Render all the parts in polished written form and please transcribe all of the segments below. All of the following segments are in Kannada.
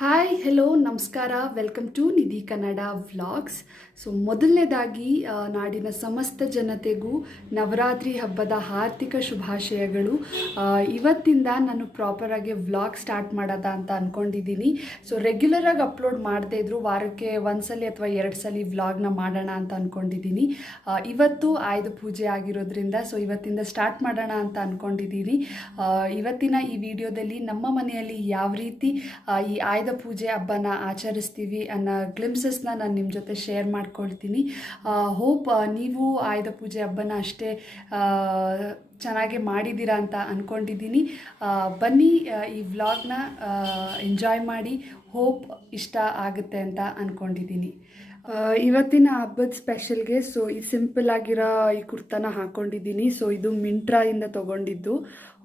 ಹಾಯ್ ಹೆಲೋ ನಮಸ್ಕಾರ welcome to Nidhi Kannada vlogs. So ಮೊದಲನೇದಾಗಿ ನಾಡಿನ ಸಮಸ್ತ ಜನತೆಗೂ ನವರಾತ್ರಿ ಹಬ್ಬದ ಆರ್ಥಿಕ ಶುಭಾಶಯಗಳು. ಇವತ್ತಿಂದ ನಾನು ಪ್ರಾಪರಾಗಿ ವ್ಲಾಗ್ ಸ್ಟಾರ್ಟ್ ಮಾಡೋದ ಅಂತ ಅಂದ್ಕೊಂಡಿದ್ದೀನಿ. ಸೊ ರೆಗ್ಯುಲರಾಗಿ ಅಪ್ಲೋಡ್ ಮಾಡದೇ ಇದ್ದರೂ ವಾರಕ್ಕೆ ಒಂದ್ಸಲಿ ಅಥವಾ 2 ಸಲ ವ್ಲಾಗ್ನ ಮಾಡೋಣ ಅಂತ ಅಂದ್ಕೊಂಡಿದ್ದೀನಿ. ಇವತ್ತು ಆಯುಧ ಪೂಜೆ ಆಗಿರೋದ್ರಿಂದ ಸೊ ಇವತ್ತಿಂದ ಸ್ಟಾರ್ಟ್ ಮಾಡೋಣ ಅಂತ ಅಂದ್ಕೊಂಡಿದ್ದೀನಿ. ಇವತ್ತಿನ ಈ ವಿಡಿಯೋದಲ್ಲಿ ನಮ್ಮ ಮನೆಯಲ್ಲಿ ಯಾವ ರೀತಿ ಈ ಆಯುಧ ಪೂಜೆ ಹಬ್ಬನ ಆಚರಿಸ್ತೀವಿ ಅನ್ನೋ ಗ್ಲಿಮ್ಸಸ್ನ ನಾನು ನಿಮ್ಮ ಜೊತೆ ಶೇರ್ ಮಾಡ್ಕೊಳ್ತೀನಿ. ಹೋಪ್ ನೀವು ಆಯುಧ ಪೂಜೆ ಹಬ್ಬನ ಅಷ್ಟೇ ಚೆನ್ನಾಗಿ ಮಾಡಿದ್ದೀರಾ ಅಂತ ಅಂದ್ಕೊಂಡಿದ್ದೀನಿ. ಬನ್ನಿ ಈ ವ್ಲಾಗ್ನ ಎಂಜಾಯ್ ಮಾಡಿ. ಹೋಪ್ ಇಷ್ಟ ಆಗುತ್ತೆ ಅಂತ ಅಂದ್ಕೊಂಡಿದ್ದೀನಿ. ಇವತ್ತಿನ ಹಬ್ಬದ ಸ್ಪೆಷಲ್ಗೆ ಸೊ ಈ ಸಿಂಪಲ್ ಆಗಿರೋ ಈ ಕುರ್ತಾನ ಹಾಕ್ಕೊಂಡಿದ್ದೀನಿ. ಸೊ ಇದು ಮಿಂಟ್ರಾಯಿಂದ ತೊಗೊಂಡಿದ್ದು,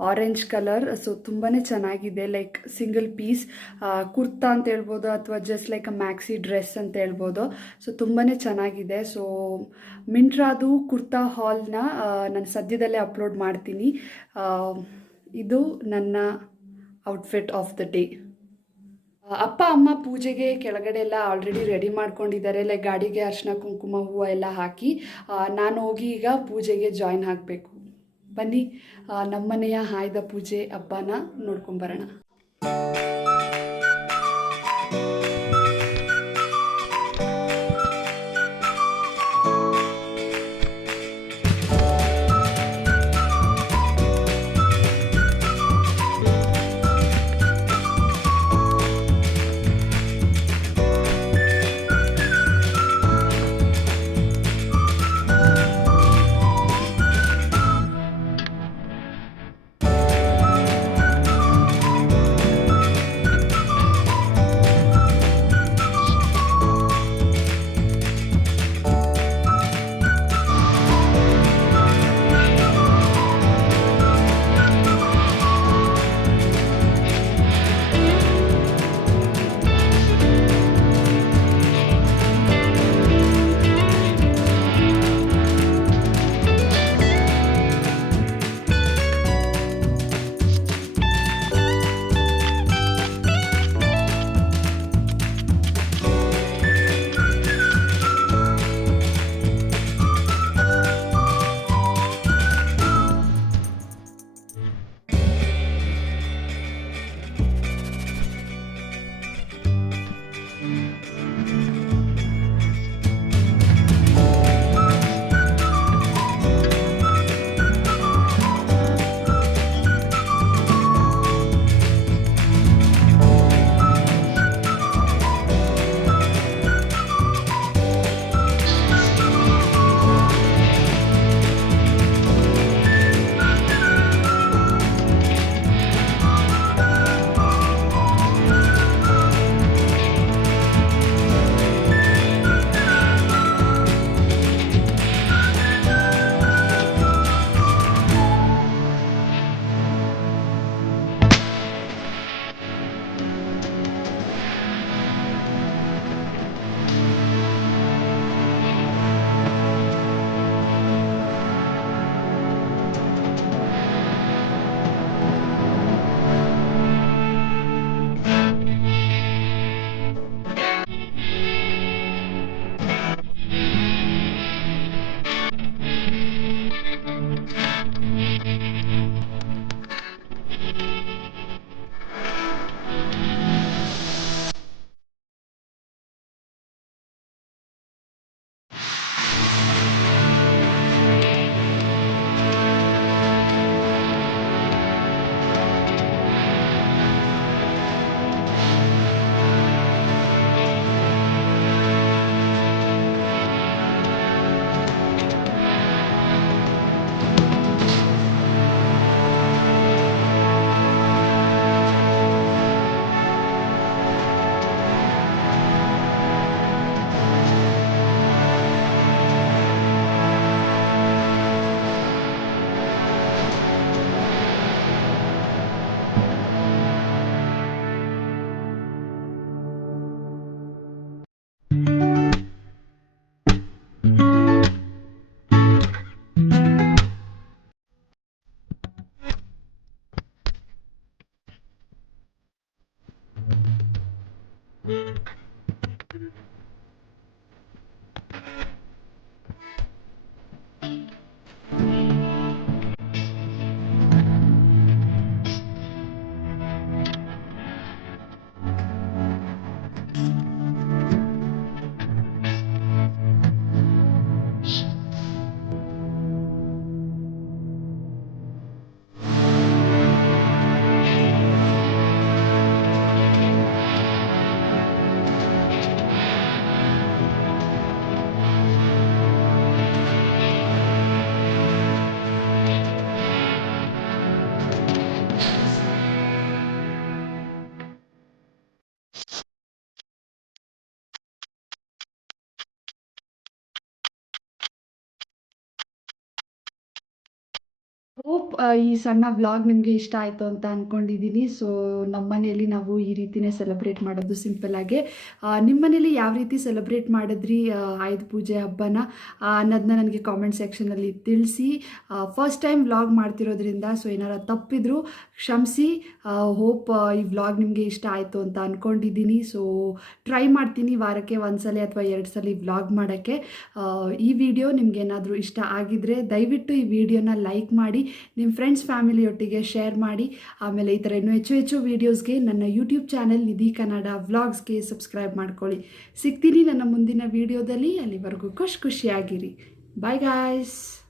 ಆರೆಂಜ್ ಕಲರ್. ಸೊ ತುಂಬಾ ಚೆನ್ನಾಗಿದೆ. ಲೈಕ್ ಸಿಂಗಲ್ ಪೀಸ್ ಕುರ್ತಾ ಅಂತ ಹೇಳ್ಬೋದು ಅಥವಾ just like a maxi dress ಅಂತ ಹೇಳ್ಬೋದು. ಸೊ ತುಂಬಾ ಚೆನ್ನಾಗಿದೆ. ಸೊ ಮಿಂಟ್ರಾದು ಕುರ್ತಾ ಹಾಲ್ನ ನಾನು ಸದ್ಯದಲ್ಲೇ ಅಪ್ಲೋಡ್ ಮಾಡ್ತೀನಿ. ಇದು ನನ್ನ ಔಟ್ಫಿಟ್ ಆಫ್ ದ ಡೇ. ಅಪ್ಪ ಅಮ್ಮ ಪೂಜೆಗೆ ಕೆಳಗಡೆ ಎಲ್ಲ ಆಲ್ರೆಡಿ ರೆಡಿ ಮಾಡ್ಕೊಂಡಿದ್ದಾರೆ. ಲೈಕ್ ಗಾಡಿಗೆ ಅರಿಶಿನ ಕುಂಕುಮ ಹೂವು ಎಲ್ಲ ಹಾಕಿ ನಾನು ಹೋಗಿ ಈಗ ಪೂಜೆಗೆ ಜಾಯಿನ್ ಆಗಬೇಕು. ಬನ್ನಿ ನಮ್ಮನೆಯ ಆಯುಧ ಪೂಜೆ ಹಬ್ಬನ ನೋಡ್ಕೊಂಬರೋಣ. ಹೋಪ್ ಈ ಸಣ್ಣ ವ್ಲಾಗ್ ನಿಮಗೆ ಇಷ್ಟ ಆಯಿತು ಅಂತ ಅಂದ್ಕೊಂಡಿದ್ದೀನಿ. ಸೊ ನಮ್ಮ ಮನೆಯಲ್ಲಿ ನಾವು ಈ ರೀತಿನೇ ಸೆಲೆಬ್ರೇಟ್ ಮಾಡೋದು ಸಿಂಪಲ್ಲಾಗೆ. ನಿಮ್ಮ ಮನೇಲಿ ಯಾವ ರೀತಿ ಸೆಲೆಬ್ರೇಟ್ ಮಾಡಿದ್ರಿ ಆಯುಧ ಪೂಜೆ ಹಬ್ಬನ ಅನ್ನೋದನ್ನ ನನಗೆ ಕಾಮೆಂಟ್ ಸೆಕ್ಷನಲ್ಲಿ ತಿಳಿಸಿ. ಫಸ್ಟ್ ಟೈಮ್ ವ್ಲಾಗ್ ಮಾಡ್ತಿರೋದ್ರಿಂದ ಸೊ ಏನಾರ ತಪ್ಪಿದ್ರು ಕ್ಷಮಿಸಿ. ಹೋಪ್ ಈ ವ್ಲಾಗ್ ನಿಮಗೆ ಇಷ್ಟ ಆಯಿತು ಅಂತ ಅಂದ್ಕೊಂಡಿದ್ದೀನಿ. ಸೊ ಟ್ರೈ ಮಾಡ್ತೀನಿ ವಾರಕ್ಕೆ ಒಂದ್ಸಲ ಅಥವಾ 2 ಸಲ ವ್ಲಾಗ್ ಮಾಡೋಕ್ಕೆ. ಈ ವಿಡಿಯೋ ನಿಮ್ಗೇನಾದರೂ ಇಷ್ಟ ಆಗಿದ್ದರೆ ದಯವಿಟ್ಟು ಈ ವಿಡಿಯೋನ ಲೈಕ್ ಮಾಡಿ, ನಿಮ್ಮ ಫ್ರೆಂಡ್ಸ್ ಫ್ಯಾಮಿಲಿಯೊಟ್ಟಿಗೆ ಶೇರ್ ಮಾಡಿ. ಆಮೇಲೆ ಈ ಥರ ಇನ್ನೂ ಹೆಚ್ಚು ಹೆಚ್ಚು ವೀಡಿಯೋಸ್ಗೆ ನನ್ನ ಯೂಟ್ಯೂಬ್ ಚಾನೆಲ್ ನಿಧಿ ಕನ್ನಡ ವ್ಲಾಗ್ಸ್ಗೆ ಸಬ್ಸ್ಕ್ರೈಬ್ ಮಾಡ್ಕೊಳ್ಳಿ. ಸಿಗ್ತೀನಿ ನನ್ನ ಮುಂದಿನ ವೀಡಿಯೋದಲ್ಲಿ. ಅಲ್ಲಿವರೆಗೂ ಖುಷಿಯಾಗಿರಿ. Bye guys.